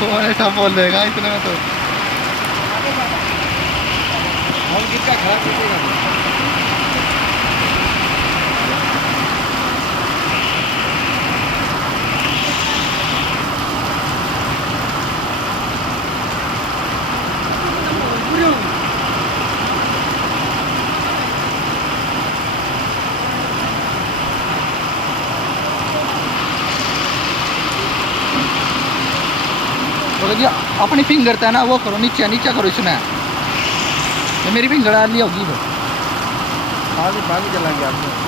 कौन ऐसा बोल देगा इतने में तो। हम कितना खराब कीजिएगा। तो जी अपनी फिंगर था ना वो करो, नीचे नीचे करो इसमें। ये मेरी फिंगर डाल ली होगी वो। आगे चलाएंगे आपको।